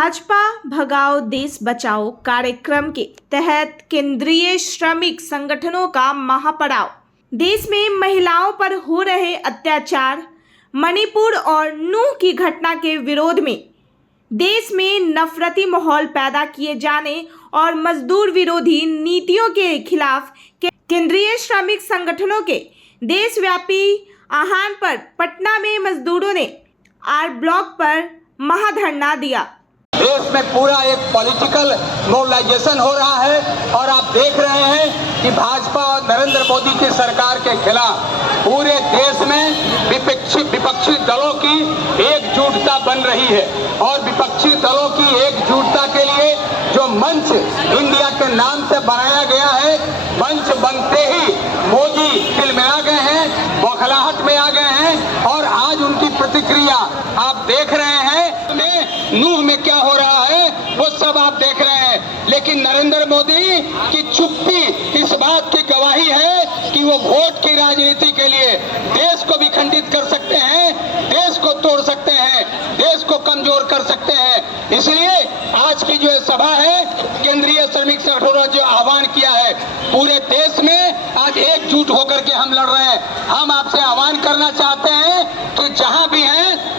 भाजपा भगाओ देश बचाओ कार्यक्रम के तहत केंद्रीय श्रमिक संगठनों का महापड़ाव। देश में महिलाओं पर हो रहे अत्याचार, मणिपुर और नूह की घटना के विरोध में देश में नफरती माहौल पैदा किए जाने और मजदूर विरोधी नीतियों के खिलाफ केंद्रीय श्रमिक संगठनों के देशव्यापी आह्वान पर पटना में मजदूरों ने आर ब्लॉक पर महाधरना दिया। देश में पूरा एक पॉलिटिकल मोबिलाइजेशन हो रहा है और आप देख रहे हैं कि भाजपा और नरेंद्र मोदी की सरकार के खिलाफ पूरे देश में विपक्षी दलों की एकजुटता बन रही है और विपक्षी दलों की एकजुटता के लिए जो मंच इंडिया के नाम से बनाया गया है, मंच बनते ही मोदी तिलमिला गए हैं, बौखलाहट में आ गए हैं और आज उनकी प्रतिक्रिया आप देख रहे हैं। नूह में क्या हो रहा है वो सब आप देख रहे हैं, लेकिन नरेंद्र मोदी की चुप्पी इस बात की गवाही है कि वो वोट की राजनीति के लिए देश को भी खंडित कर सकते हैं, देश को तोड़ सकते हैं, देश को कमजोर कर सकते हैं। इसलिए आज की जो सभा है, केंद्रीय श्रमिक संगठनों ने जो आह्वान किया है, पूरे देश में आज एकजुट होकर के हम लड़ रहे हैं। हम आपसे आह्वान करना चाहते हैं कि जहां भी हैं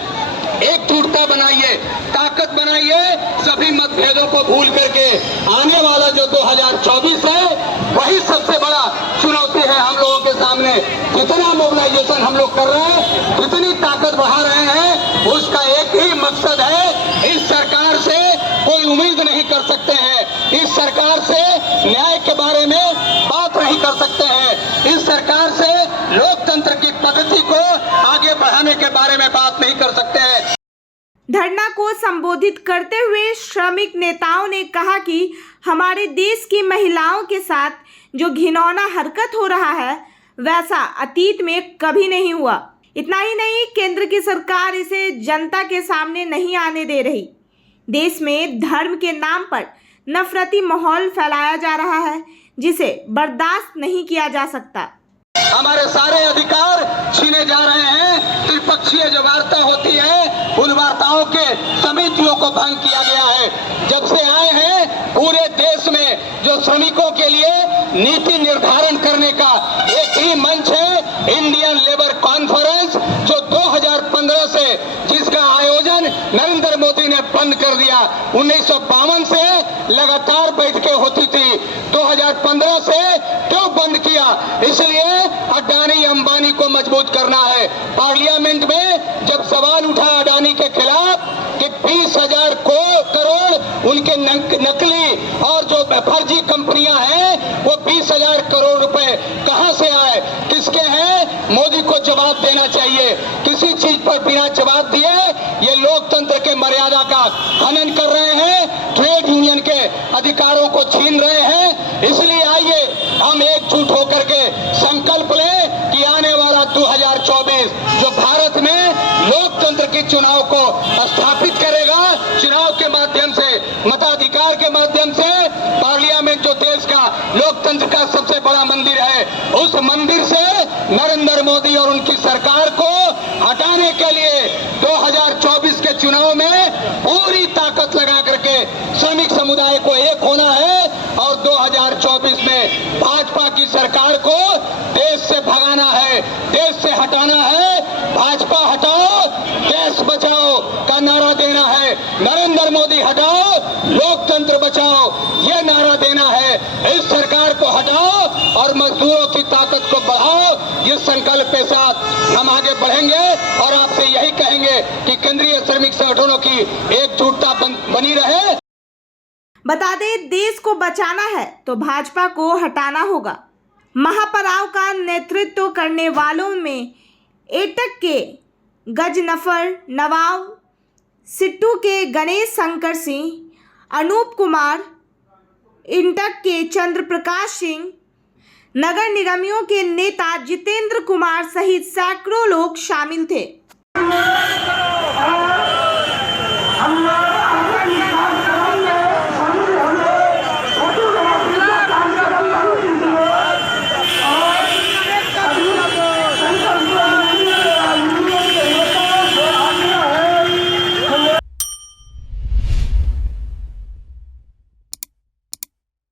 एकजुटता बनाइए, ताकत बनाइए, सभी मतभेदों को भूल करके आने वाला जो 2024 है वही सबसे बड़ा चुनौती है हम लोगों के सामने। जितना मोबिलाइजेशन हम लोग कर रहे हैं, जितनी ताकत बढ़ा रहे हैं, उसका एक ही मकसद है, इस सरकार से कोई उम्मीद नहीं कर सकते हैं, इस सरकार से न्याय के बारे में बात नहीं कर सकते हैं, इस सरकार से लोकतंत्र की पद्धति को आगे बढ़ाने के बारे में बात नहीं कर सकते हैं। धरना को संबोधित करते हुए श्रमिक नेताओं ने कहा कि हमारे देश की महिलाओं के साथ जो घिनौना हरकत हो रहा है वैसा अतीत में कभी नहीं हुआ। इतना ही नहीं, केंद्र की सरकार इसे जनता के सामने नहीं आने दे रही। देश में धर्म के नाम पर नफरती माहौल फैलाया जा रहा है जिसे बर्दाश्त नहीं किया जा सकता। हमारे सारे अधिकार छीने जा रहे हैं। त्रिपक्षीय जो वार्ता होती है, उन वार्ताओं के समितियों को भंग किया गया है। जब से आए हैं पूरे देश में जो श्रमिकों के लिए नीति निर्धारण करने का एक ही मंच है, इंडियन लेबर कॉन्फ्रेंस, जो 2015 से जिसका आयोजन नरेंद्र मोदी ने बंद कर दिया। 1952 से लगातार बैठकें होती थी, 2015 से क्यों बंद किया? इसलिए अडानी अंबानी को मजबूत करना है। पार्लियामेंट में जब सवाल उठा अडानी के खिलाफ कि 20,000 करोड़ उनके नकली और जो फर्जी कंपनियां हैं वो 20,000 करोड़ रुपए कहां से आए, किसके हैं, मोदी को जवाब देना चाहिए। किसी चीज पर बिना जवाब दिए ये लोकतंत्र के मर्यादा का हनन कर रहे हैं, ट्रेड यूनियन के अधिकारों को छीन रहे हैं। इसलिए आइए हम एकजुट होकर के संकल्प लें कि आने वाला 2024 जो भारत में लोकतंत्र के चुनाव को स्थापित करेगा, चुनाव के माध्यम से, मताधिकार के माध्यम से, पार्लियामेंट जो देश का लोकतंत्र का सबसे बड़ा मंदिर है, उस मंदिर से नरेंद्र मोदी और उनकी सरकार को हटाने के लिए 2024 के चुनाव में पूरी ताकत लगा करके श्रमिक समुदाय को एक होना है और 2024 में भाजपा की सरकार को देश से भगाना है, देश से हटाना है। भाजपा हटाओ, देश बचाओ का नारा देना है। नरेंद्र मोदी हटाओ, लोकतंत्र बचाओ, ये नारा देना है। इस सरकार को हटाओ और मजदूरों की ताकत को बढ़ाओ। इस संकल्प के साथ हम आगे बढ़ेंगे और आपसे यही कहेंगे कि केंद्रीय श्रमिक संगठनों की एकजुटता बनी रहे। बता दें, देश को बचाना है तो भाजपा को हटाना होगा। महापड़ाव का नेतृत्व करने वालों में एटक के गजनफर नवाब, सिट्टू के गणेश शंकर सिंह, अनूप कुमार, इंटक के चंद्र प्रकाश सिंह, नगर निगमियों के नेता जितेंद्र कुमार सहित सैकड़ों लोग शामिल थे।